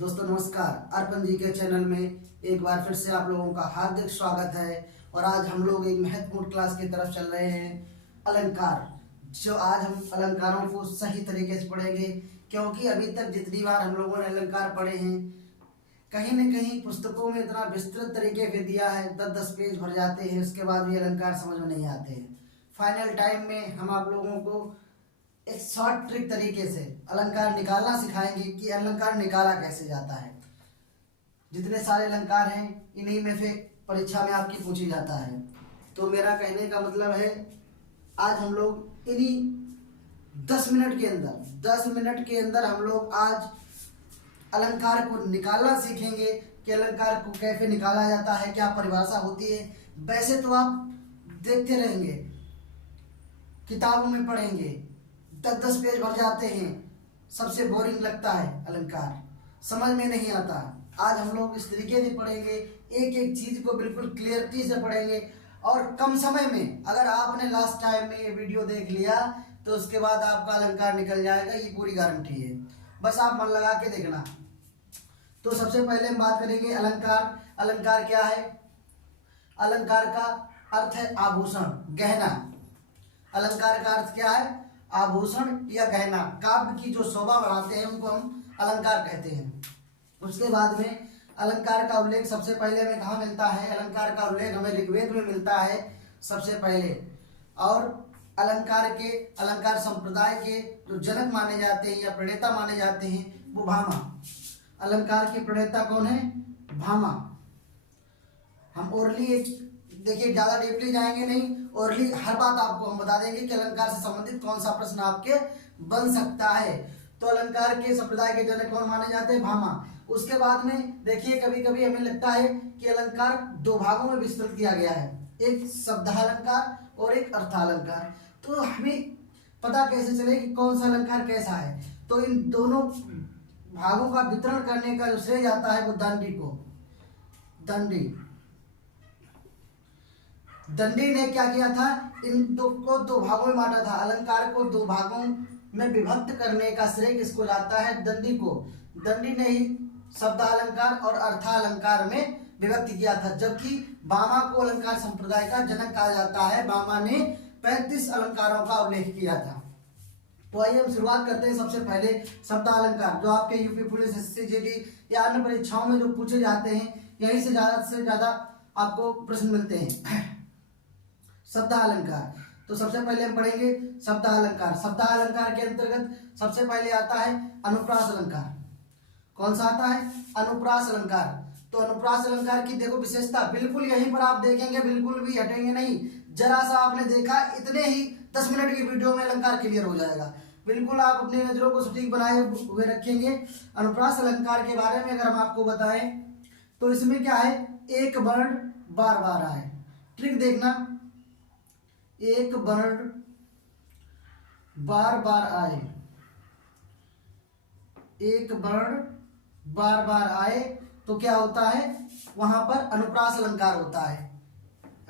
दोस्तों नमस्कार। अर्पण जी के चैनल में एक बार फिर से आप लोगों का हार्दिक स्वागत है। और आज हम लोग एक महत्वपूर्ण क्लास की तरफ चल रहे हैं, अलंकार। जो आज हम अलंकारों को सही तरीके से पढ़ेंगे, क्योंकि अभी तक जितनी बार हम लोगों ने अलंकार पढ़े हैं, कहीं न कहीं पुस्तकों में इतना विस्तृत तरीके से दिया है, 10-10 पेज भर जाते हैं, उसके बाद भी अलंकार समझ में नहीं आते हैं। फाइनल टाइम में हम आप लोगों को एक शॉर्ट ट्रिक तरीके से अलंकार निकालना सिखाएंगे कि अलंकार निकाला कैसे जाता है। जितने सारे अलंकार हैं इन्हीं में से परीक्षा में आपकी पूछी जाता है। तो मेरा कहने का मतलब है, आज हम लोग इन्हीं 10 मिनट के अंदर हम लोग आज अलंकार को निकालना सीखेंगे कि अलंकार को कैसे निकाला जाता है, क्या परिभाषा होती है। वैसे तो आप देखते रहेंगे, किताबों में पढ़ेंगे, 10-10 पेज भर जाते हैं, सबसे बोरिंग लगता है अलंकार, समझ में नहीं आता। आज हम लोग इस तरीके से पढ़ेंगे, एक एक चीज को बिल्कुल क्लियरिटी से पढ़ेंगे और कम समय में। अगर आपने लास्ट टाइम में ये वीडियो देख लिया तो उसके बाद आपका अलंकार निकल जाएगा, ये पूरी गारंटी है। बस आप मन लगा के देखना। तो सबसे पहले हम बात करेंगे अलंकार। अलंकार क्या है? अलंकार का अर्थ है आभूषण, गहना। अलंकार का अर्थ क्या है? आभूषण या गहना। काव्य की जो शोभा बढ़ाते हैं उनको हम अलंकार कहते हैं। उसके बाद में अलंकार का उल्लेख सबसे पहले हमें कहाँ मिलता है? अलंकार का उल्लेख हमें ऋग्वेद में मिलता है सबसे पहले। और अलंकार संप्रदाय के जो जनक माने जाते हैं या प्रणेता माने जाते हैं वो भामा। अलंकार के प्रणेता कौन है? भामा। हम ओरली देखिए, ज्यादा डीपली जाएंगे नहीं, ओरली हर बात आपको हम बता देंगे कि अलंकार से संबंधित कौन सा प्रश्न आपके बन सकता है। तो अलंकार के संप्रदाय के जनक कौन माने जाते हैं? भामा। उसके बाद में देखिए, कभी कभी हमें लगता है कि अलंकार दो भागों में विस्तृत किया गया है, एक शब्दालंकार और एक अर्थालंकार। तो हमें पता कैसे चले कि कौन सा अलंकार कैसा है? तो इन दोनों भागों का वितरण करने का जो श्रेय जाता है वो दंडी को। दंडी ने क्या किया था? इन दो भागों में बांटा था। अलंकार को दो भागों में विभक्त करने का श्रेय किसको जाता है? दंडी को। दंडी ने ही शब्दालंकार और अर्थालंकार में विभक्त किया था। जबकि भामा को अलंकार संप्रदाय का जनक कहा जाता है। भामा ने 35 अलंकारों का उल्लेख किया था। तो आइए हम शुरुआत करते हैं। सबसे पहले शब्दालंकार, जो आपके यूपी पुलिस, एसएससी, जीडी या अन्य परीक्षाओं में जो पूछे जाते हैं, यहीं से ज्यादा आपको प्रश्न मिलते हैं। शब्दालंकार। तो सबसे पहले हम पढ़ेंगे शब्दालंकार। शब्दालंकार के अंतर्गत सबसे पहले आता है अनुप्रास अलंकार। कौन सा आता है? अनुप्रास अलंकार। तो अनुप्रास अलंकार की देखो विशेषता, बिल्कुल यहीं पर आप देखेंगे, बिल्कुल भी हटेंगे नहीं। जरा सा आपने देखा, इतने ही 10 मिनट की वीडियो में अलंकार क्लियर हो जाएगा। बिल्कुल आप अपनी नजरों को सटीक बनाए हुए रखेंगे। अनुप्रास अलंकार के बारे में अगर हम आपको बताएं तो इसमें क्या है? एक वर्ण बार बार आए। ट्रिक देखना, एक वर्ण बार बार आए, एक वर्ण बार बार आए तो क्या होता है? वहां पर अनुप्रास अलंकार होता है।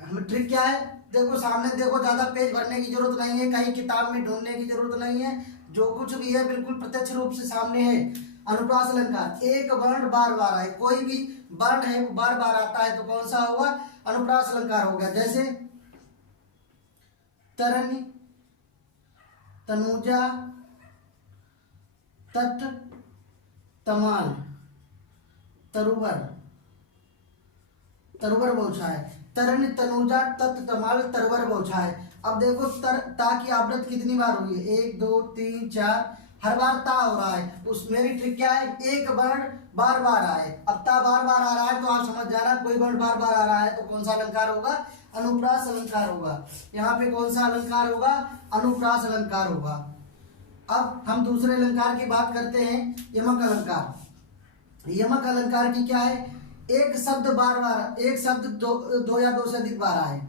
हमें ट्रिक क्या है? देखो सामने देखो, ज्यादा पेज भरने की जरूरत नहीं है, कहीं किताब में ढूंढने की जरूरत नहीं है। जो कुछ भी है बिल्कुल प्रत्यक्ष रूप से सामने है। अनुप्रास अलंकार, एक वर्ण बार बार आए, कोई भी वर्ण है वो बार बार आता है तो कौन सा होगा? अनुप्रास अलंकार हो गया। जैसे तरनी, तनुजा, तट, तमाल, तरुवर, तरुवर बौछाए। तरन, तनुजा, तट, तमाल, तरुवर बौछाए। अब देखो ता की आवृत्ति कितनी बार हुई है? 1 2 3 4, हर बार ता हो रहा है। उस मेरी ट्रिक क्या है? एक वर्ण बार बार आए। अब ता बार बार आ रहा है तो आप समझ जाना, कोई वर्ण बार बार आ रहा है तो कौन सा अलंकार होगा? अनुप्रास अलंकार होगा। यहाँ पे कौन सा अलंकार होगा? अनुप्रास अलंकार होगा। अब हम दूसरे अलंकार की बात करते हैं, यमक अलंकार। यमक अलंकार की क्या है? एक शब्द बार बार, एक शब्द दो या दो से अधिक बार आए।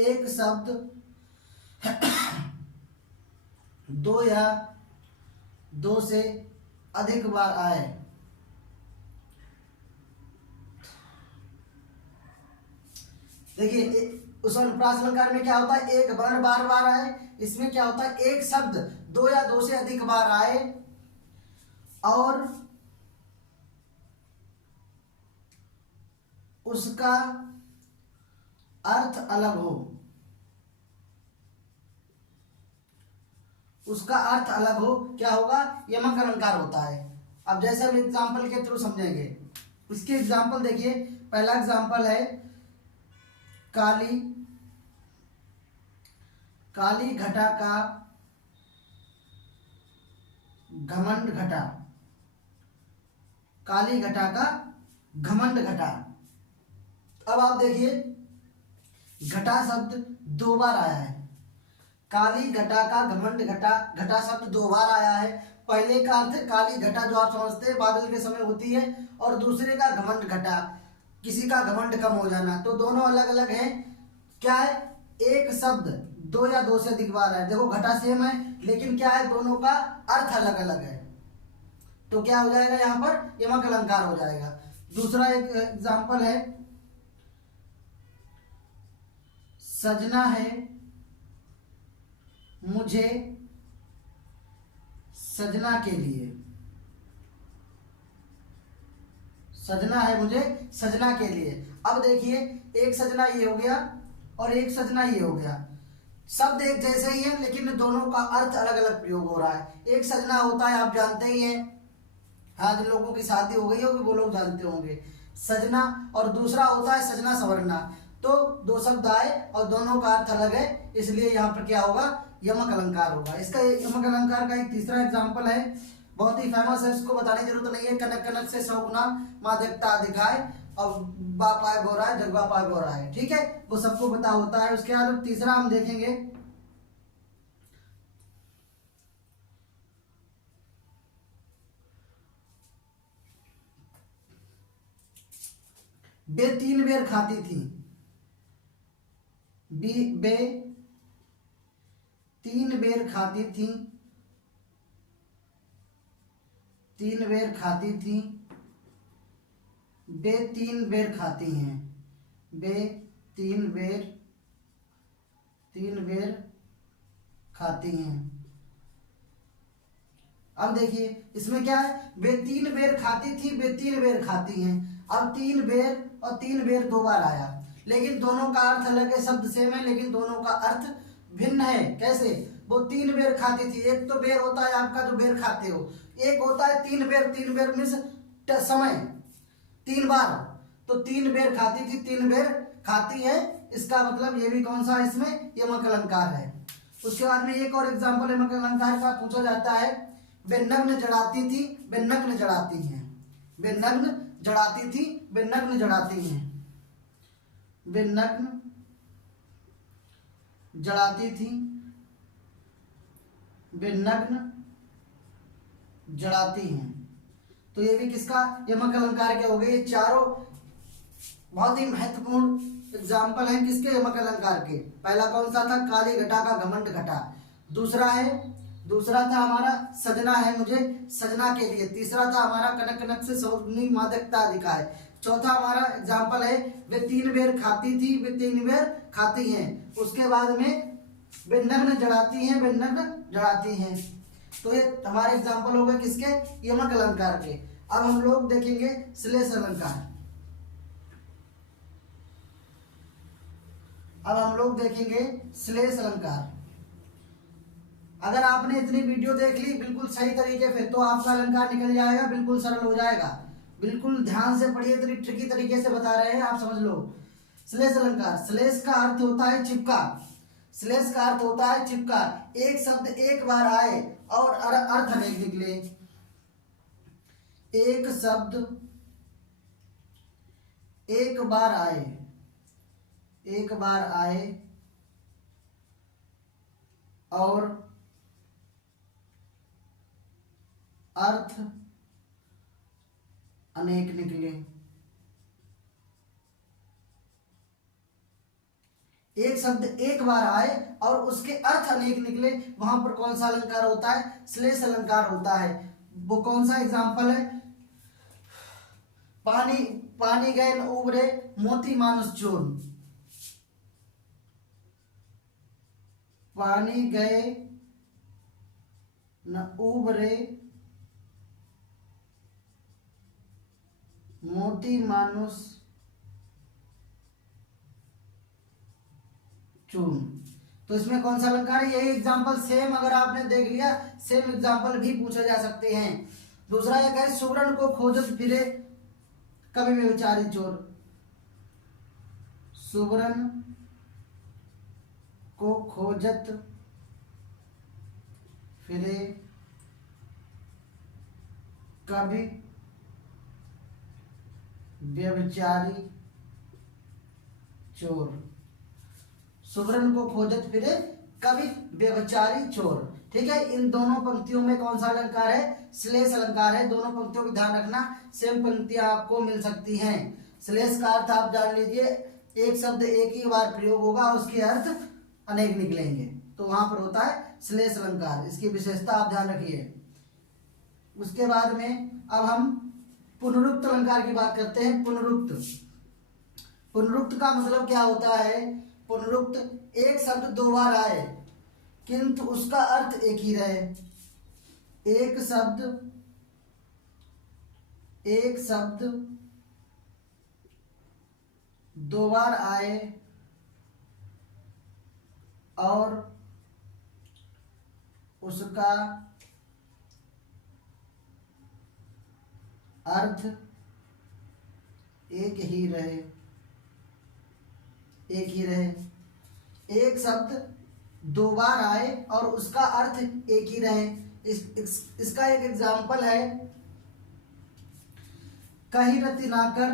एक शब्द दो या दो से अधिक बार आए। देखिए उस अनुप्रास अलंकार में क्या होता है? एक वर्ण बार बार आए। इसमें क्या होता है? एक शब्द दो या दो से अधिक बार आए और उसका अर्थ अलग हो, उसका अर्थ अलग हो, क्या होगा? यमक अलंकार होता है। अब जैसे हम एग्जाम्पल के थ्रू समझेंगे। इसके एग्जाम्पल देखिए, पहला एग्जाम्पल है काली, काली घटा का घमंड घटा, काली घटा का घमंड घटा। अब आप देखिए, घटा शब्द दो बार आया है। काली घटा का घमंड घटा, घटा शब्द दो बार आया है। पहले का अर्थ काली घटा जो आप समझते हैं बादल के समय होती है, और दूसरे का घमंड घटा, किसी का घमंड कम हो जाना। तो दोनों अलग अलग हैं। क्या है? एक शब्द दो या दो से अधिक बार है। देखो घटा सेम है, लेकिन क्या है, दोनों का अर्थ अलग अलग है। तो क्या हो जाएगा यहाँ पर? यमक अलंकार हो जाएगा। दूसरा एक एग्जाम्पल है, सजना है मुझे सजना के लिए, सजना है मुझे सजना के लिए। अब देखिए, एक सजना ये हो गया और एक सजना ये हो गया। शब्द एक जैसे ही है, लेकिन दोनों का अर्थ अलग अलग प्रयोग हो रहा है। एक सजना होता है, आप जानते ही हैं, हाँ, जिन लोगों की शादी हो गई होगी वो लोग जानते होंगे सजना, और दूसरा होता है सजना संवरना। तो दो शब्द आए और दोनों का अर्थ अलग है, इसलिए यहाँ पर क्या होगा? यमक अलंकार होगा। इसका यमक अलंकार का एक तीसरा एग्जाम्पल है, बहुत ही फेमस है, इसको बताने की जरूरत नहीं है। कनक कनक से सौगुना मादकता दिखाए, और बापाय बोरा है जगवा पाय बोरा है, ठीक है, वो सबको पता होता है। उसके बाद तीसरा हम देखेंगे, बे तीन बेर खाती थी, बे तीन बेर खाती थी, तीन बेर खाती थी, बे तीन बेर खाती हैं, बे तीन बेर खाती हैं। अब देखिए, इसमें क्या है? वे तीन बेर खाती थी, वे तीन बेर खाती हैं। अब तीन बेर और तीन बेर दो बार आया, लेकिन दोनों का अर्थ अलग है। शब्द सेम है, लेकिन दोनों का अर्थ भिन्न है। कैसे? वो तीन बेर खाती थी, एक तो बेर होता है आपका जो बेर खाते हो, एक होता है तीन बेर। तीन बेर मीन्स समय, तीन बार। तो तीन बेर खाती थी, तीन बेर खाती है, इसका मतलब ये भी कौन सा है? इसमें यमक अलंकार है। उसके बाद में एक और एग्जाम्पल यमक अलंकार का पूछा जाता है, वे नग्न जड़ाती थी, वे नग्न जड़ाती हैं, वे नग्न जड़ाती थी, वे नग्न जड़ाती हैं, वे नग्न जड़ाती थी, वे नग्न जड़ाती हैं। तो ये भी किसका? यमक अलंकार के हो गए। ये चारों बहुत ही महत्वपूर्ण एग्जाम्पल हैं किसके? यमक अलंकार के। पहला कौन सा था? काली घटा का घमंड घटा। दूसरा था हमारा सजना है मुझे सजना के लिए। तीसरा था हमारा कनक कनक से सौगुनी मादकता दिखाए। चौथा हमारा एग्जाम्पल है, वे तीन बेर खाती थी, वे तीन बेर खाती हैं। उसके बाद में वे नग्न जड़ाती हैं, वे नग्न जड़ाती हैं। तो ये हमारे एग्जाम्पल हो गए किसके? यमक अलंकार के। अब हम लोग देखेंगे श्लेष अलंकार। अब हम लोग देखेंगे श्लेष अलंकार। अगर आपने इतनी वीडियो देख ली बिल्कुल सही तरीके से, तो आपका अलंकार निकल जाएगा, बिल्कुल सरल हो जाएगा। बिल्कुल ध्यान से पढ़िए, इतनी ट्रिकी तरीके से बता रहे हैं, आप समझ लो। श्लेष अलंकार, श्लेष का अर्थ होता है चिपका। श्लेष का अर्थ होता है चिपका। एक शब्द एक बार आए और अर्थ अनेक निकले। एक शब्द एक बार आए, एक बार आए और अर्थ अनेक निकले। एक शब्द एक बार आए और उसके अर्थ अनेक निकले, वहां पर कौन सा अलंकार होता है? श्लेष अलंकार होता है। वो कौन सा एग्जाम्पल है? पानी गए न उबरे मोती मानुष चोर। पानी गए न उबरे मोती मानुष चूर्ण। तो इसमें कौन सा अलंकार है? यही एग्जाम्पल सेम अगर आपने देख लिया, सेम एग्जाम्पल भी पूछे जा सकते हैं। दूसरा एक है सुवर्ण को खोजत फिरे कवि व्यभिचारी चोर। सुवर्ण को खोजत फिरे कवि व्यभिचारी चोर। सुवर्ण को खोजत फिरे कवि व्यभिचारी चोर। ठीक है, इन दोनों पंक्तियों में कौन सा अलंकार है? श्लेष अलंकार है। दोनों पंक्तियों का ध्यान रखना, सेम पंक्तियां आपको मिल सकती हैं। श्लेष का अर्थ आप जान लीजिए, एक शब्द एक ही बार प्रयोग होगा, उसके अर्थ अनेक निकलेंगे, तो वहां पर होता है श्लेष अलंकार। इसकी विशेषता आप ध्यान रखिए। उसके बाद में अब हम पुनरुक्त अलंकार की बात करते हैं। पुनरुक्त का मतलब क्या होता है? पुनरुक्त, एक शब्द दो बार आए किंतु उसका अर्थ एक ही रहे। एक शब्द दो बार आए और उसका अर्थ एक ही रहे। एक शब्द दो बार आए और उसका अर्थ एक ही रहे। इसका एक एग्जाम्पल है, कही रति नाकर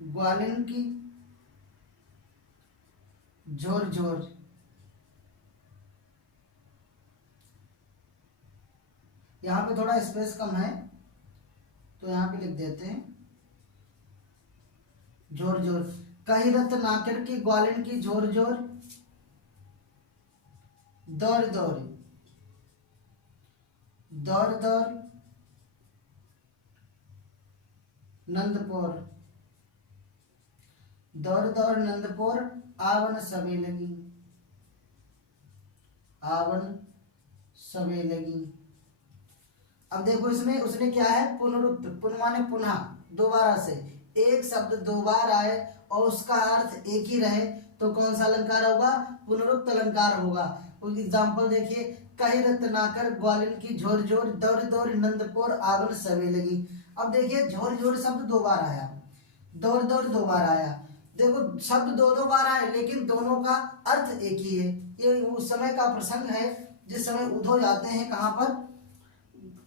ग्वालिन की झोर झोर। यहां पे थोड़ा स्पेस कम है तो यहां पे लिख देते हैं झोर झोर। कही रत नाकर की ग्वालिन की झोर झोर, दौर दौर दौर दौर नंदपुर, दौर दौर नंदपुर आवन सबे लगी, आवन सबे लगी। अब देखो इसमें उसने क्या है? पुनरुक्त, पुन माने पुनः, दोबारा से। एक शब्द दो बार आए और उसका अर्थ एक ही रहे तो कौन सा अलंकार होगा? पुनरुक्त अलंकार होगा। एग्जाम्पल देखिए, कही रत नाकर ग्वालिन की झोर झोर, दौर दौर नंदपुर आवन सबे लगी। अब देखिए झोर झोर शब्द दो बार आया, दौर दौर दो बार आया। देखो शब्द दो दो बार आए लेकिन दोनों का अर्थ एक ही है। ये उस समय का प्रसंग है जिस समय उधो जाते हैं, कहाँ पर?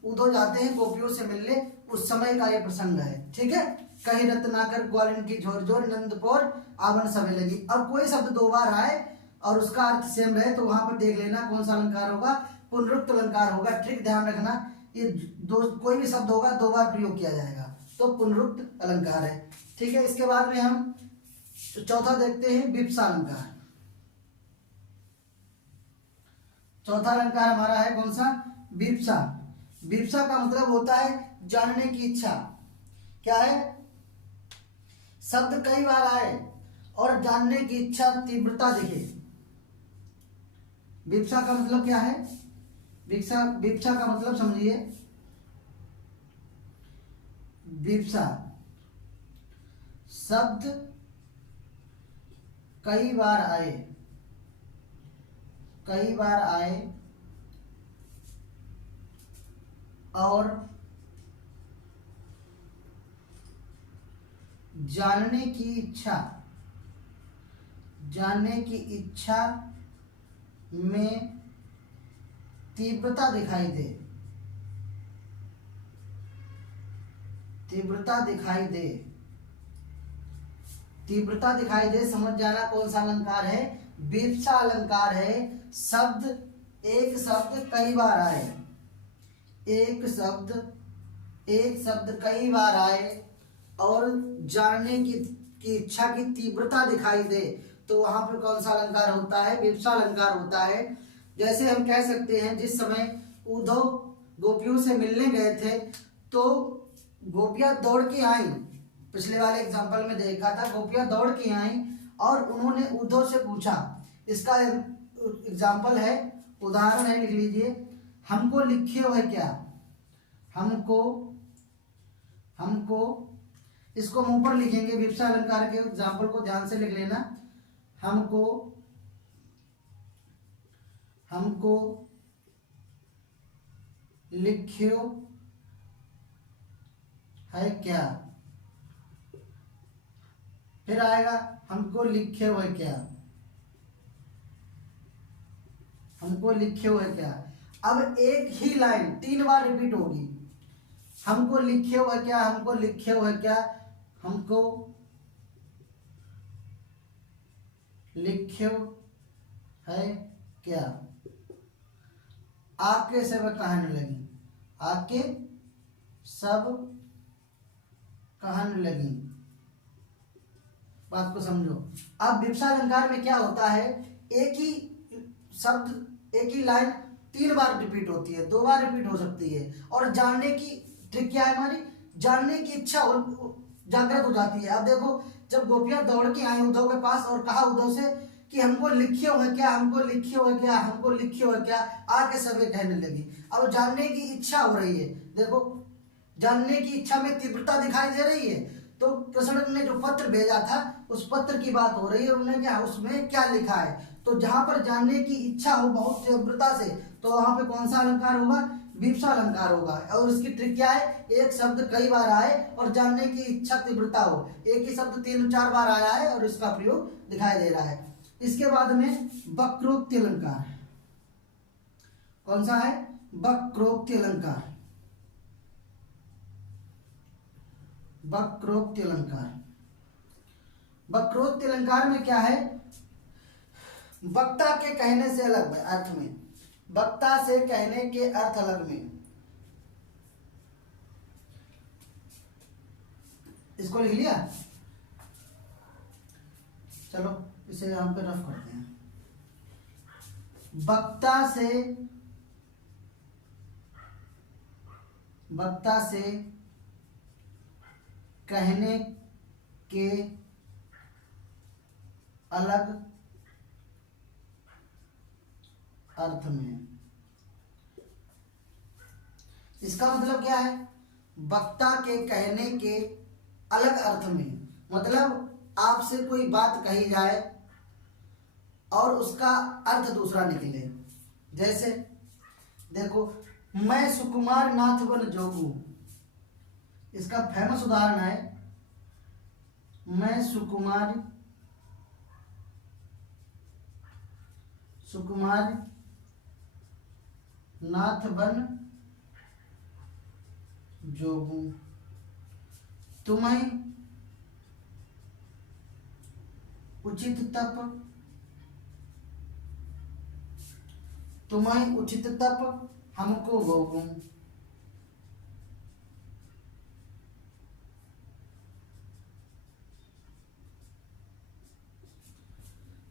उधो जाते हैं गोपियों से मिलने, उस समय का ये प्रसंग है। ठीक है, कहीं रत्नाकर ग्वालिन की झोर झोर नंदपुर आवन सबे लगी। अब कोई शब्द दो बार आए और उसका अर्थ सेम रहे तो वहां पर देख लेना कौन सा अलंकार होगा? पुनरुक्त अलंकार होगा। ट्रिक ध्यान रखना, ये कोई भी शब्द होगा दो बार प्रयोग किया जाएगा तो पुनरुक्त अलंकार है। ठीक है, इसके बाद में हम चौथा देखते हैं, विप्सा अलंकार। चौथा अलंकार हमारा है कौन सा? विप्सा। विप्सा का मतलब होता है जानने की इच्छा। क्या है? शब्द कई बार आए और जानने की इच्छा, तीव्रता दिखे। विप्सा का मतलब क्या है? विप्सा का मतलब समझिए, विप्सा शब्द कई बार आए और जानने की इच्छा में तीव्रता दिखाई दे, तीव्रता दिखाई दे। समझ जाना कौन सा अलंकार है? विप्सा अलंकार है। एक शब्द कई बार आए, एक शब्द कई बार आए और जानने की इच्छा की तीव्रता दिखाई दे तो वहां पर कौन सा अलंकार होता है? विप्सा अलंकार होता है। जैसे हम कह सकते हैं, जिस समय उद्धव गोपियों से मिलने गए थे तो गोपियां दौड़ के आई पिछले वाले एग्जाम्पल में देखा था, गोपियां दौड़ के आई और उन्होंने उद्धव से पूछा। इसका एग्जाम्पल है, उदाहरण है, लिख लीजिए। हमको लिखे हो है क्या, हमको, हमको, इसको हम ऊपर लिखेंगे, विवक्षा अलंकार के एग्जाम्पल को ध्यान से लिख लेना। हमको, हमको लिख्यो है क्या, फिर आएगा हमको लिखे हुए क्या, हमको लिखे हुए क्या। अब एक ही लाइन 3 बार रिपीट होगी, हमको लिखे हुए क्या, हमको लिखे हुए क्या, हमको लिखे है क्या। आपके सब कहने लगी, आपके सब कहने लगी। बात को समझो। अब विवक्षा अलंकार में क्या होता है, एक ही शब्द, एक ही लाइन 3 बार रिपीट होती है, 2 बार रिपीट हो सकती है। और जानने की ट्रिक क्या है हमारी, जानने की इच्छा जागृत हो जाती है। अब देखो, जब गोपियां दौड़ के आई उद्धव के पास और कहा उद्धव से कि हमको लिखे हुए क्या, हमको लिखे हुए क्या, हमको लिखे हुए क्या, आके सभी कहने लगी। अब जानने की इच्छा हो रही है, देखो जानने की इच्छा में तीव्रता दिखाई दे रही है। तो कृष्ण ने जो पत्र भेजा था उस पत्र की बात हो रही है, उन्होंने क्या, उसमें क्या लिखा है। तो जहां पर जानने की इच्छा हो बहुत तीव्रता से, तो वहां पे कौन सा अलंकार होगा, विवक्षा अलंकार होगा। और इसकी ट्रिक क्या है, एक शब्द कई बार आए और जानने की इच्छा तीव्रता हो। एक ही शब्द 3-4 बार आया है और इसका प्रयोग दिखाई दे रहा है। इसके बाद में वक्रोक्ति अलंकार, कौन सा है, वक्रोक्ति अलंकार। वक्रोक्ति अलंकार, वक्रोक्ति अलंकार में क्या है, वक्ता के कहने से अलग अर्थ में, वक्ता से कहने के अर्थ अलग में। इसको लिख लिया, चलो इसे यहाँ पे रफ करते हैं। वक्ता से, वक्ता से कहने के अलग अर्थ में। इसका मतलब क्या है, वक्ता के कहने के अलग अर्थ में, मतलब आपसे कोई बात कही जाए और उसका अर्थ दूसरा निकले। जैसे देखो, मैं सुकुमार नाथ बन जोगू, इसका फेमस उदाहरण है, मैं सुकुमार, सुकुमार नाथ बन जोगू, तुम्हें उचित तप, तुम्हें उचित तप हमको भोगूं।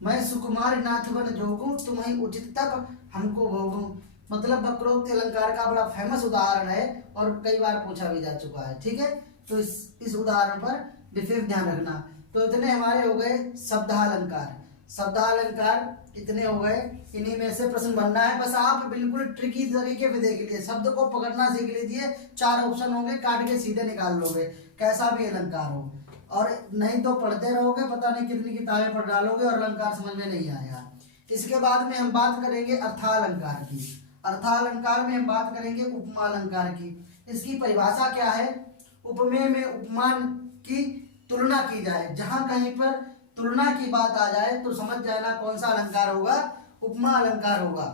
मैं सुकुमार नाथ बन जोगूं, तुम्हें उचित तप हमको भोगूं। मतलब वक्रोक्ति अलंकार का बड़ा फेमस उदाहरण है और कई बार पूछा भी जा चुका है। ठीक है, तो इस उदाहरण पर विशेष ध्यान रखना। तो इतने हमारे हो गए शब्दालंकार। शब्दालंकार इतने हो गए, इन्हीं में से प्रश्न बनना है। बस आप बिल्कुल ट्रिकी तरीके पे देख लीजिए, शब्द को पकड़ना सीख लीजिए। 4 ऑप्शन होंगे, काट के सीधे निकाल लोगे, कैसा भी अलंकार हो। और नहीं तो पढ़ते रहोगे, पता नहीं कितनी किताबें पढ़ डालोगे और अलंकार समझ में नहीं आएगा। इसके बाद में हम बात करेंगे अर्थालंकार की। अर्थालंकार में हम बात करेंगे उपमा अलंकार की। इसकी परिभाषा क्या है, उपमेय में उपमान की तुलना की जाए। जहां कहीं पर तुलना की बात आ जाए तो समझ जाना कौन सा अलंकार होगा, उपमा अलंकार होगा।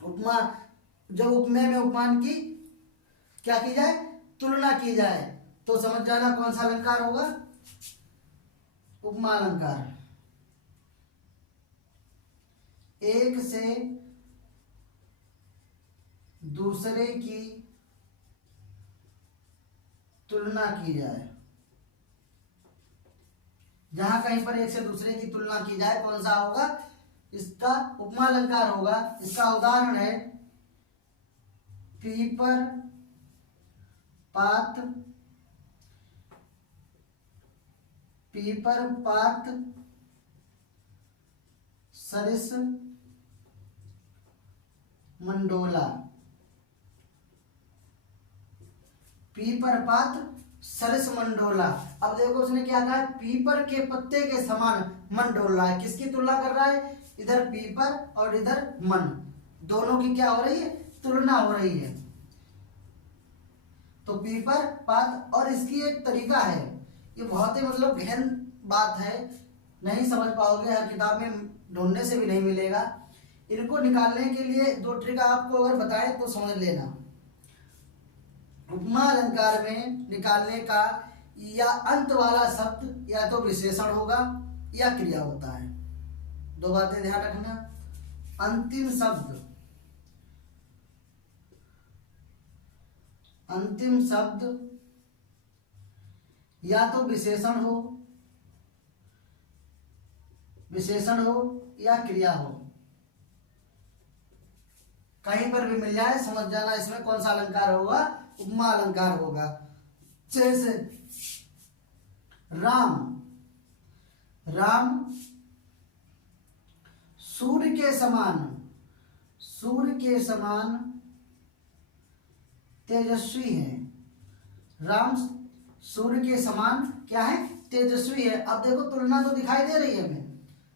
उपमा, जब उपमेय में उपमान की क्या की जाए, तुलना की जाए, तो समझ जाना कौन सा अलंकार होगा, उपमा अलंकार। एक से दूसरे की तुलना की जाए, जहां कहीं पर एक से दूसरे की तुलना की जाए, कौन सा होगा, इसका उपमा अलंकार होगा। इसका उदाहरण है पीपर, पात, पीपर पात सरिस मंडोला। पीपर पात सरिस मंडोला। अब देखो उसने क्या कहा है, पीपर के पत्ते के समान मन डोल रहा है। किसकी तुलना कर रहा है, इधर पीपर और इधर मन, दोनों की क्या हो रही है, तुलना हो रही है। तो पीपर पात, और इसकी एक तरीका है, ये बहुत ही मतलब गहन बात है, नहीं समझ पाओगे, हर किताब में ढूंढने से भी नहीं मिलेगा। इनको निकालने के लिए दो ट्रिक आपको अगर बताएं तो समझ लेना। उपमा अलंकार में निकालने का या अंत वाला शब्द या तो विशेषण होगा या क्रिया होता है। दो बातें ध्यान रखना, अंतिम शब्द, अंतिम शब्द या तो विशेषण हो या क्रिया हो, कहीं पर भी मिल जाए समझ जाना इसमें कौन सा अलंकार होगा, उपमा अलंकार होगा। जैसे राम, राम सूर्य के समान, सूर्य के समान तेजस्वी है। राम सूर्य के समान क्या है, तेजस्वी है। अब देखो तुलना तो दिखाई दे रही है हमें,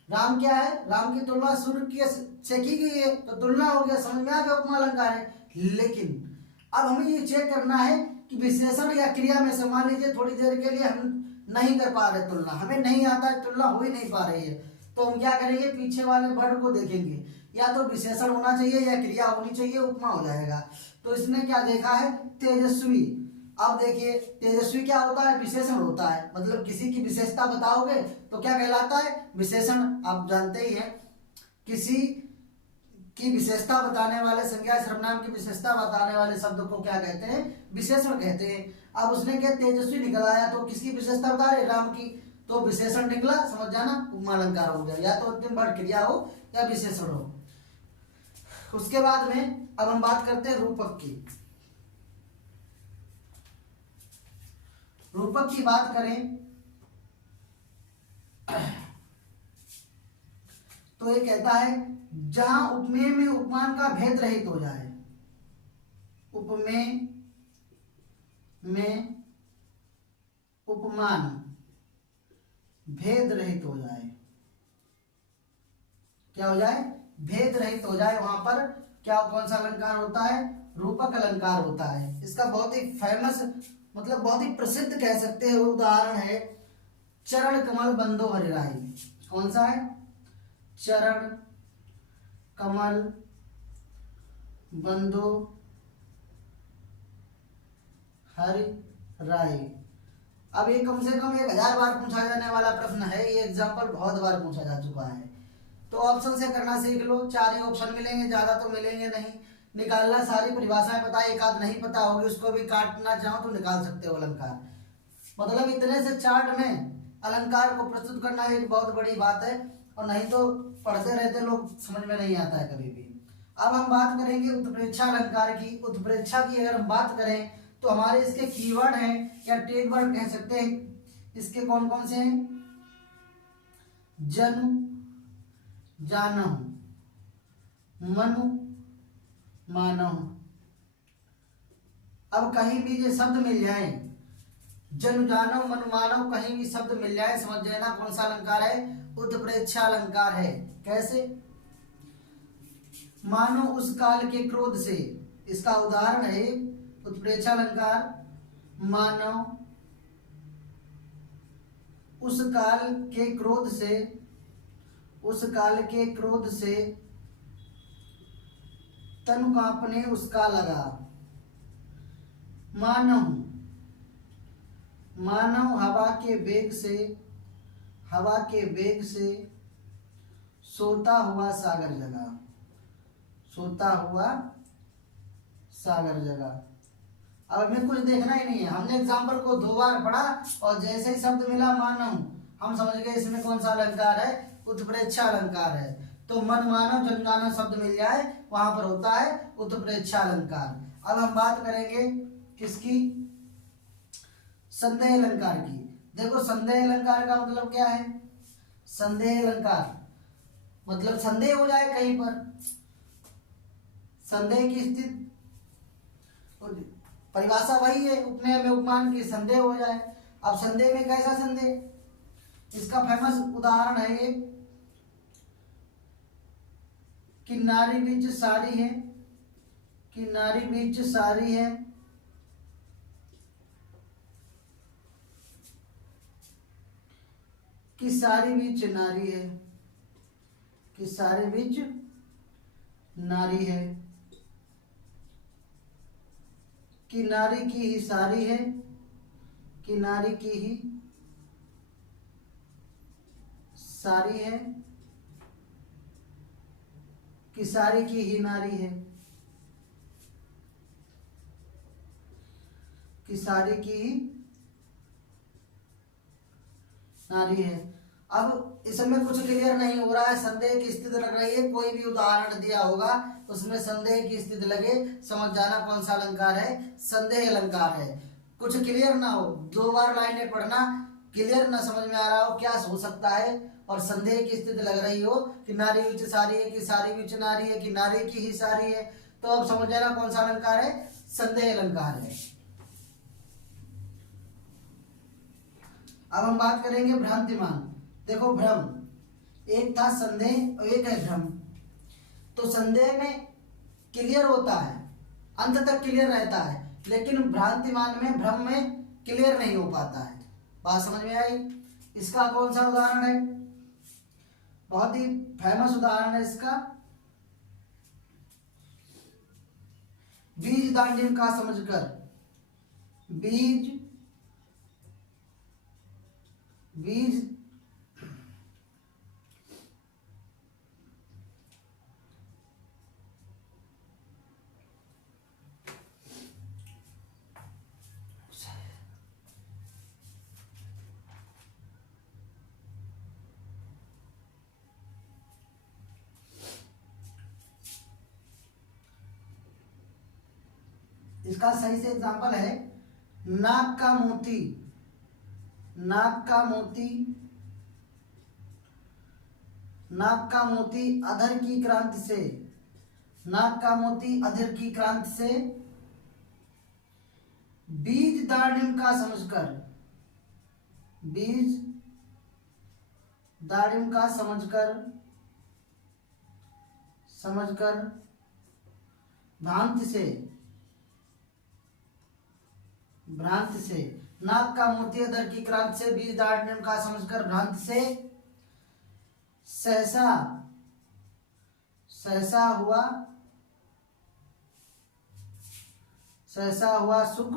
राम क्या है, राम की तुलना सूर्य के से की गई है, तो तुलना हो गया, समझ में आ गया उपमा अलंकार है। लेकिन अब हमें ये चेक करना है कि विशेषण या क्रिया में से, मान लीजिए थोड़ी देर के लिए हम नहीं कर पा रहे तुलना, हमें नहीं आता है, तुलना हो ही नहीं पा रही है, तो हम क्या करेंगे, पीछे वाले वर्ड को देखेंगे, या तो विशेषण होना चाहिए या क्रिया होनी चाहिए, उपमा हो जाएगा। तो इसने क्या देखा है, तेजस्वी। अब देखिए तेजस्वी क्या होता है, विशेषण होता है, मतलब किसी की विशेषता बताओगे तो क्या कहलाता है, विशेषण। आप जानते ही हैं, किसी की विशेषता बताने वाले, संज्ञा सर्वनाम की विशेषता बताने वाले शब्द को क्या कहते हैं, विशेषण कहते हैं। अब उसने क्या तेजस्वी निकल आया, तो किसकी विशेषता बता रहे, राम की, तो विशेषण निकला, समझ जाना उपमा अलंकार हो गया, या तो अंतिम वर्ड क्रिया हो या विशेषण हो। उसके बाद में अब हम बात करते हैं रूपक की। रूपक की बात करें तो ये कहता है, जहां उपमेय में उपमान का भेद रहित हो जाए, उपमेय में उपमान भेद रहित हो जाए, क्या हो जाए, भेद रहित हो जाए, वहां पर क्या, कौन सा अलंकार होता है, रूपक अलंकार होता है। इसका बहुत ही फेमस, मतलब बहुत ही प्रसिद्ध कह सकते हैं उदाहरण है, चरण कमल बंदो हरिराई। कौन सा है, चरण कमल बंदो हरिराई। अब ये कम से कम 1000 बार पूछा जाने वाला प्रश्न है, ये एग्जाम्पल बहुत बार पूछा जा चुका है। तो ऑप्शन से करना सीख लो, 4 ही ऑप्शन मिलेंगे, ज्यादा तो मिलेंगे नहीं। निकालना, सारी परिभाषाएं पता है, एक आध नहीं पता होगी उसको भी काटना चाहो तो निकाल सकते हो अलंकार। मतलब इतने से चार्ट में अलंकार को प्रस्तुत करना एक बहुत बड़ी बात है, और नहीं तो पढ़ते रहते लोग, समझ में नहीं आता है कभी भी। अब हम बात करेंगे उत्प्रेक्षा अलंकार की। उत्प्रेक्षा की अगर हम बात करें तो हमारे इसके कीवर्ड हैं या टैग वर्ड कह सकते हैं, इसके कौन कौन से हैं, जनु जानहु, मनु मानहु। अब कहीं भी ये शब्द मिल जाए, जनु जानव मनु मानव, कहीं भी शब्द मिल जाए, समझ जाना कौन सा अलंकार है, उत्प्रेक्षा अलंकार है। कैसे, मानो उस काल के क्रोध से, इसका उदाहरण है उत्प्रेक्षा अलंकार, मानव उस काल के क्रोध से, उस काल के क्रोध से तन कांपने उसका लगा। मानव, मानव हवा के वेग से, हवा के वेग से सोता हुआ सागर जगा, सोता हुआ सागर जगा। अब हमें कुछ देखना ही नहीं है, हमने एग्जाम्पल को 2 बार पढ़ा और जैसे ही शब्द मिला मानव, हम समझ गए इसमें कौन सा अलंकार है, उत्प्रेक्षा अलंकार है। तो मन मानव जन जानव शब्द मिल जाए वहां पर होता है उत्प्रेक्षा अलंकार। अब हम बात करेंगे किसकी, संदेह अलंकार की। देखो संदेह अलंकार का मतलब क्या है? संदेह अलंकार मतलब संदेह हो जाए कहीं पर, संदेह की स्थिति, परिभाषा वही है उपमेय में उपमान की, संदेह हो जाए। अब संदेह में कैसा संदेह? इसका फेमस उदाहरण है ये कि नारी बीच सारी है, कि नारी बीच सारी है, कि सारी बीच नारी है, कि सारी बीच नारी है, कि नारी की ही सारी है, कि नारी की ही सारी है, कि सारी की ही नारी है, कि सारी की ही नारी है। अब इसमें कुछ क्लियर नहीं हो रहा है, संदेह की स्थिति लग रही है, कोई भी उदाहरण दिया होगा उसमें संदेह की स्थिति लगे, समझ जाना कौन सा अलंकार है, संदेह अलंकार है। कुछ क्लियर ना हो, 2 बार लाइनें पढ़ना, क्लियर ना समझ में आ रहा हो क्या हो सकता है, और संदेह की स्थिति लग रही हो कि नारी बीच सारी है, कि सारी बीच नारी है, कि नारी की ही सारी है, तो अब समझ जाना कौन सा अलंकार है, संदेह अलंकार है। अब हम बात करेंगे भ्रांतिमान। देखो भ्रम, एक था संदेह और एक है भ्रम। तो संदेह में क्लियर होता है, अंत तक क्लियर रहता है, लेकिन भ्रांतिमान में, भ्रम में क्लियर नहीं हो पाता है। बात समझ में आई? इसका कौन सा उदाहरण है? बहुत ही फेमस उदाहरण है इसका, बीज दांडिम का समझकर, बीज इसका सही से एग्जांपल है नाक का मोती, नाक का मोती, नाक का मोती अधर की क्रांति से, नाक का मोती अधर की क्रांति से बीज दाढ़िम का समझकर, बीज दाढ़िम का समझकर भ्रांति से, भ्रांति से, नाक का मोती अधर की क्रांति से बीज दाढ़िम का समझकर भ्रांति से सहसा, सहसा हुआ, सहसा हुआ सुख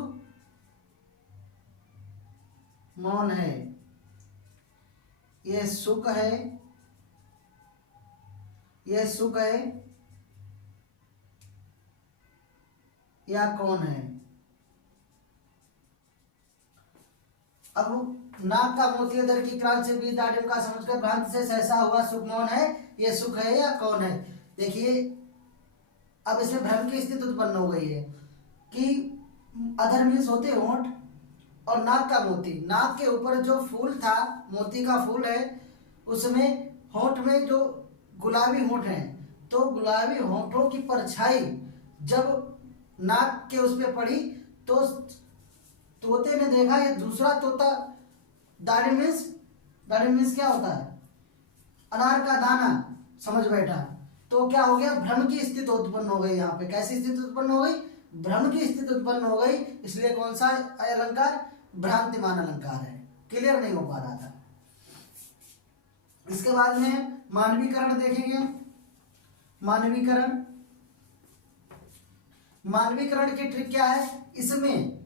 मौन है। यह सुख है, यह सुख है या कौन है? अब नाक का मोती अधर की क्रांति से बीज दाढ़िम का समझकर भ्रांति से सहसा हुआ सुख मौन है, यह सुख है या कौन है? देखिए अब इसमें भ्रम की स्थिति उत्पन्न हो गई है कि अधर मीन्स होते होंठ और नाक का मोती, नाक के ऊपर जो फूल था, मोती का फूल है, उसमें होंठ में जो गुलाबी होंठ हैं, तो गुलाबी होंठों की परछाई जब नाक के उस पे पड़ी तो तोते ने देखा ये दूसरा तोता, दाढ़ी मीन्स क्या होता है? अनार का दाना, समझ बैठा। तो क्या हो गया? भ्रम की स्थिति उत्पन्न हो गई। यहाँ पे कैसी स्थिति उत्पन्न हो गई? भ्रम की स्थिति उत्पन्न हो गई। इसलिए कौन सा अलंकार? भ्रांतिमान अलंकार है, क्लियर नहीं हो पा रहा था। इसके बाद में मानवीकरण देखेंगे। मानवीकरण, मानवीकरण की ट्रिक क्या है? इसमें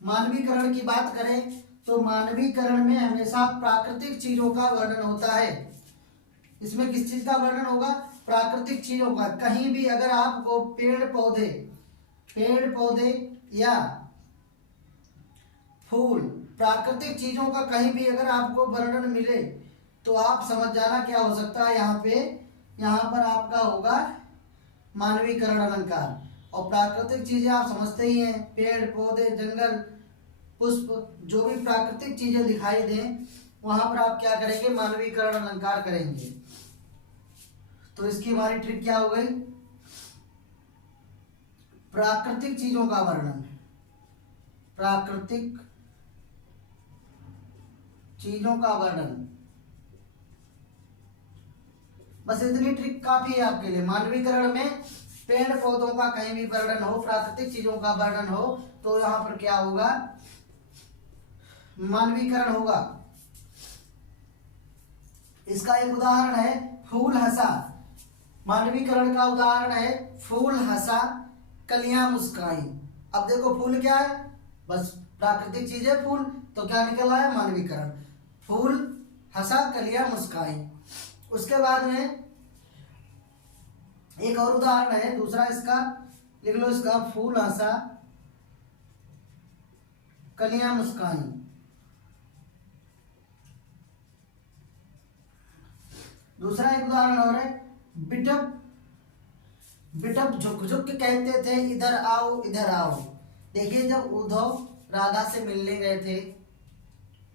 मानवीकरण की बात करें तो मानवीकरण में हमेशा प्राकृतिक चीजों का वर्णन होता है। इसमें किस चीज का वर्णन होगा? प्राकृतिक चीजों का। कहीं भी अगर आपको पेड़ पौधे या फूल, प्राकृतिक चीजों का कहीं भी अगर आपको वर्णन मिले तो आप समझ जाना क्या हो सकता है यहाँ पर आपका होगा मानवीकरण अलंकार। और प्राकृतिक चीजें आप समझते ही हैं, पेड़ पौधे, जंगल, पुष्प, जो भी प्राकृतिक चीजें दिखाई दें वहां पर आप क्या करेंगे, मानवीकरण अलंकार करेंगे। तो इसकी हमारी ट्रिक क्या हो गई, प्राकृतिक चीजों का वर्णन, प्राकृतिक चीजों का वर्णन। बस इतनी ट्रिक काफी है आपके लिए। मानवीकरण में पेड़ पौधों का कहीं भी वर्णन हो, प्राकृतिक चीजों का वर्णन हो, तो यहाँ पर क्या होगा, मानवीकरण होगा। इसका एक उदाहरण है फूल हंसा, मानवीकरण का उदाहरण है फूल हंसा कलियां मुस्काई। अब देखो फूल क्या है, बस प्राकृतिक चीज है फूल, तो क्या निकल रहा है, मानवीकरण। फूल हंसा कलियां मुस्काई। उसके बाद में एक और उदाहरण है दूसरा, इसका लिख लो, इसका फूल हंसा कलियां मुस्काई। दूसरा एक उदाहरण और है, बिटप बिटप झुक झुक के कहते थे इधर आओ इधर आओ। देखिए जब उद्धव राधा से मिलने गए थे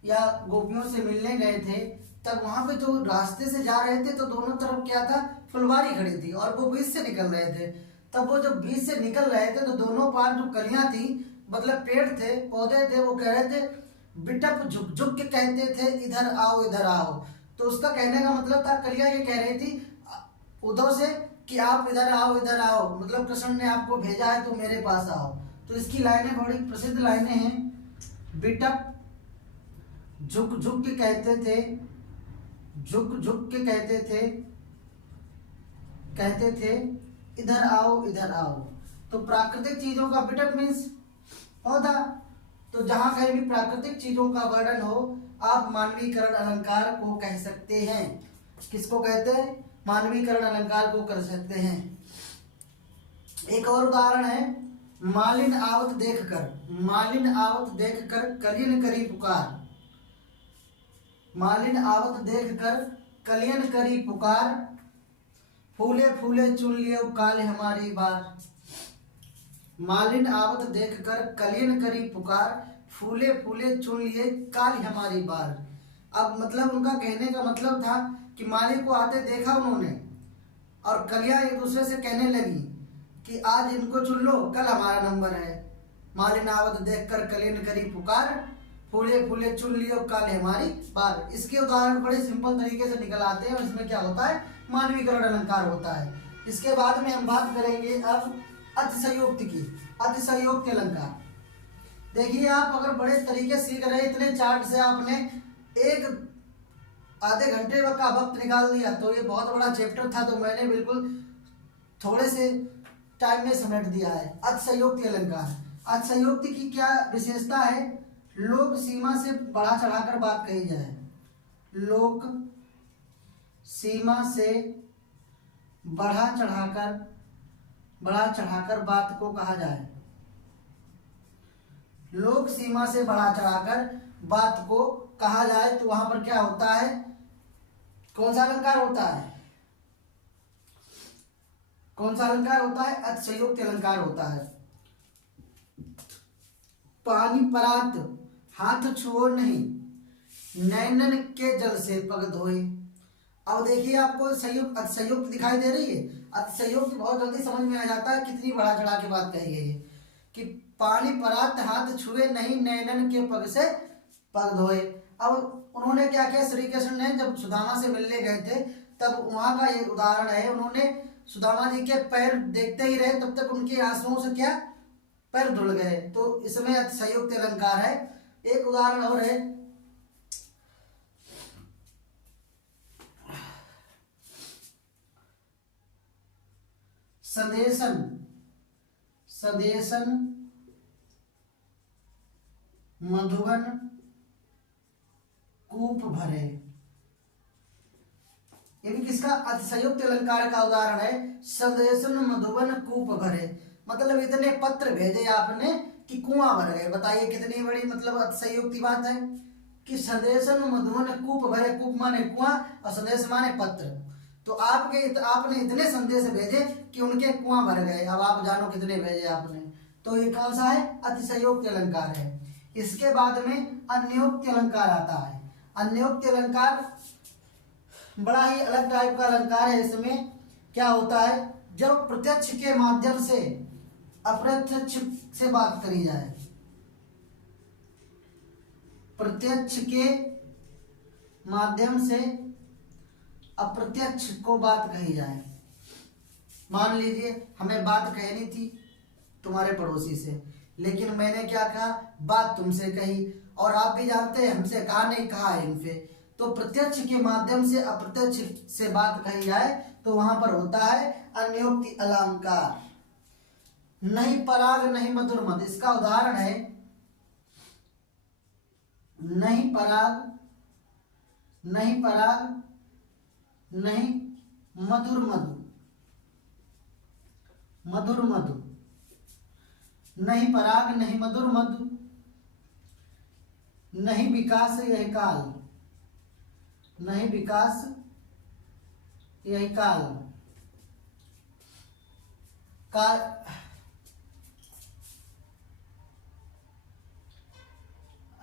या गोपियों से मिलने गए थे, तब वहां पे जो रास्ते से जा रहे थे तो दोनों तरफ क्या था, फुलवारी खड़ी थी और वो बीच से निकल रहे थे। तब वो जब बीच से निकल रहे थे तो दोनों पार जो कलियां थी, मतलब पेड़ थे, पौधे थे, वो कह रहे थे बिटप झुक झुक के कहते थे इधर आओ इधर आओ। तो उसका कहने का मतलब था, कलियां ये कह रही थी उद्धव से कि आप इधर आओ इधर आओ, मतलब कृष्ण ने आपको भेजा है तो मेरे पास आओ। तो इसकी लाइनें बड़ी प्रसिद्ध लाइनें हैं, बिटप झुक झुक के कहते थे, झुक झुक के कहते थे इधर आओ इधर आओ। तो प्राकृतिक चीजों का बिटप मीन्स पौधा। तो जहां कहीं भी प्राकृतिक चीजों का वर्णन हो, आप मानवीकरण अलंकार को कह सकते हैं। किसको कहते हैं, मानवीकरण अलंकार को कर सकते हैं। एक और उदाहरण है, मालिन आवत देखकर, मालिन आवत देखकर कलियन करी पुकार। मालिन आवत देखकर कलियन करी पुकार, फूले फूले चुन लिए काले हमारी बार। मालिन आवत देखकर कलियन करी पुकार, फूले फूले चुन लिए काली हमारी बार। अब मतलब उनका कहने का मतलब था कि माली को आते देखा उन्होंने और कलियां एक दूसरे से कहने लगी कि आज इनको चुन लो, कल हमारा नंबर है। मालिन आवत देखकर कलियन करी पुकार, फूले फूले चुन लियो काले हमारी बार। इसके उदाहरण बड़े सिंपल तरीके से निकल आते हैं और इसमें क्या होता है, मानवीकरण अलंकार होता है। इसके बाद में हम बात करेंगे अब अतिशयोक्ति की, अतिशयोक्ति अलंकार। देखिए आप अगर बड़े तरीके सीख रहे, इतने चार्ट से आपने एक आधे घंटे का वक्त निकाल दिया, तो ये बहुत बड़ा चैप्टर था, तो मैंने बिल्कुल थोड़े से टाइम में समेट दिया है। अतिशयोक्ति अलंकार, अतिशयोक्ति की क्या विशेषता है, लोक सीमा से बढ़ा चढ़ाकर बात कही जाए, लोक सीमा से बढ़ा चढ़ाकर बात को कहा जाए, लोक सीमा से बढ़ा चढ़ाकर बात को कहा जाए। तो वहां पर क्या होता है, कौन सा अलंकार होता है, कौन सा अलंकार होता है, अतिशयोक्ति अलंकार होता है। पानी परात हाथ छुओ नहीं, नैनन के जल से पग धोए। अब देखिए आपको संयुक्त अतिशयोक्ति दिखाई दे रही है। अतिशयोक्ति बहुत जल्दी समझ में आ जाता है, कितनी बढ़ा चढ़ा के बात कही गई है कि पानी परात हाथ छुए नहीं, नैनन के पग से पग धोए। अब उन्होंने क्या किया, श्री कृष्ण ने जब सुदामा से मिलने गए थे, तब वहां का ये उदाहरण है, उन्होंने सुदामा जी के पैर देखते ही रहे, तब तक उनके आंसुओं से क्या, पैर धुल गए। तो इसमें अतिशयोक्ति अलंकार है। एक उदाहरण और है, सदेशन, सदेशन मधुबन कूप भरे। ये भी किसका, अतिशयोक्ति अलंकार का उदाहरण है। सदेशन मधुबन कूप भरे, मतलब इतने पत्र भेजे आपने कि कुआं भर गए। बताइए कितनी बड़ी मतलब अतिशयोक्ति बात है कि सदेशन मधुबन कूप भरे, कूप माने कुआं और सदेश माने पत्र। तो आपने इतने संदेश भेजे कि उनके कुआं भर गए। अब आप जानो कितने भेजे आपने। तो ये कौन सा है, अतिशयोक्ति अलंकार है। इसके बाद में अन्योक्ति अलंकार आता है। अन्योक्ति अलंकार बड़ा ही अलग टाइप का अलंकार है। इसमें क्या होता है, जब प्रत्यक्ष के माध्यम से अप्रत्यक्ष से बात करी जाए, प्रत्यक्ष के माध्यम से अप्रत्यक्ष को बात कही जाए। मान लीजिए हमें बात कहनी थी तुम्हारे पड़ोसी से, लेकिन मैंने क्या कहा, बात तुमसे कही, और आप भी जानते हैं हमसे कहा नहीं कहा है इनसे। तो प्रत्यक्ष के माध्यम से अप्रत्यक्ष से बात कही जाए तो वहां पर होता है अन्योक्ति अलंकार। नहीं पराग नहीं मधुर मद, इसका उदाहरण है नहीं पराग नहीं मधुर मधु, मधुर मधु, नहीं पराग नहीं मधुर मधु, नहीं विकास यही काल, नहीं विकास यही काल, काल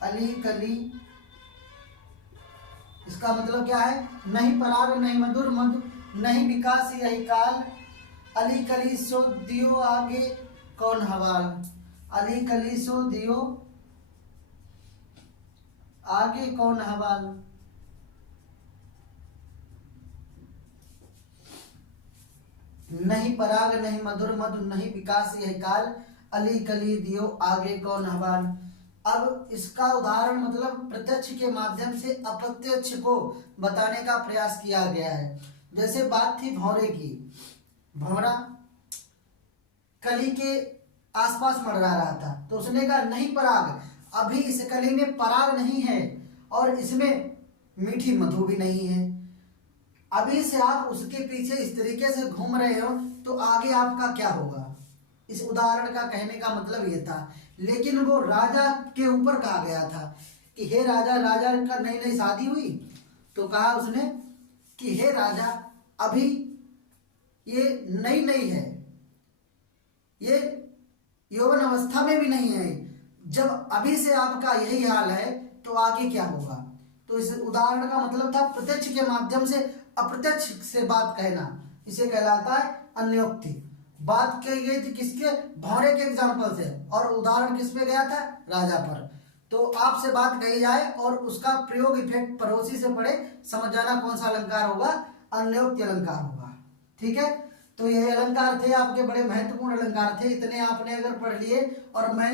अली कली, इसका मतलब क्या है, नहीं पराग नहीं मधुर मधु, नहीं विकास यही काल, अली कली सो दियो आगे कौन हवाल, अली कली सो दियो आगे कौन हवाल। नहीं पराग नहीं मधुर मधु, नहीं विकास यही काल, अली कली दियो आगे कौन हवाल। अब इसका उदाहरण मतलब प्रत्यक्ष के माध्यम से अप्रत्यक्ष को बताने का प्रयास किया गया है। जैसे बात थी भौरे की, भौरा कली के आसपास मंडरा रहा था, तो उसने कहा नहीं पराग, अभी इस कली में पराग नहीं है और इसमें मीठी मधु भी नहीं है। अभी से आप उसके पीछे इस तरीके से घूम रहे हो तो आगे आपका क्या होगा। इस उदाहरण का कहने का मतलब ये था। लेकिन वो राजा के ऊपर कहा गया था कि हे राजा, राजा का नई नई शादी हुई तो कहा उसने कि हे राजा, अभी ये नई नई है, ये यौवन अवस्था में भी नहीं है, जब अभी से आपका यही हाल है तो आगे क्या होगा। तो इस उदाहरण का मतलब था प्रत्यक्ष के माध्यम से अप्रत्यक्ष से बात कहना, इसे कहलाता है अन्योक्ति। बात कही गई थी किसके, भौरे के एग्जाम्पल से, और उदाहरण किस पे गया था, राजा पर। तो आपसे बात कही जाए और उसका प्रयोग इफेक्ट पड़ोसी से पड़े, समझ जाना कौन सा अलंकार होगा, अन्योक्ति अलंकार होगा। ठीक है, तो ये अलंकार थे आपके बड़े महत्वपूर्ण अलंकार थे। इतने आपने अगर पढ़ लिए और मैं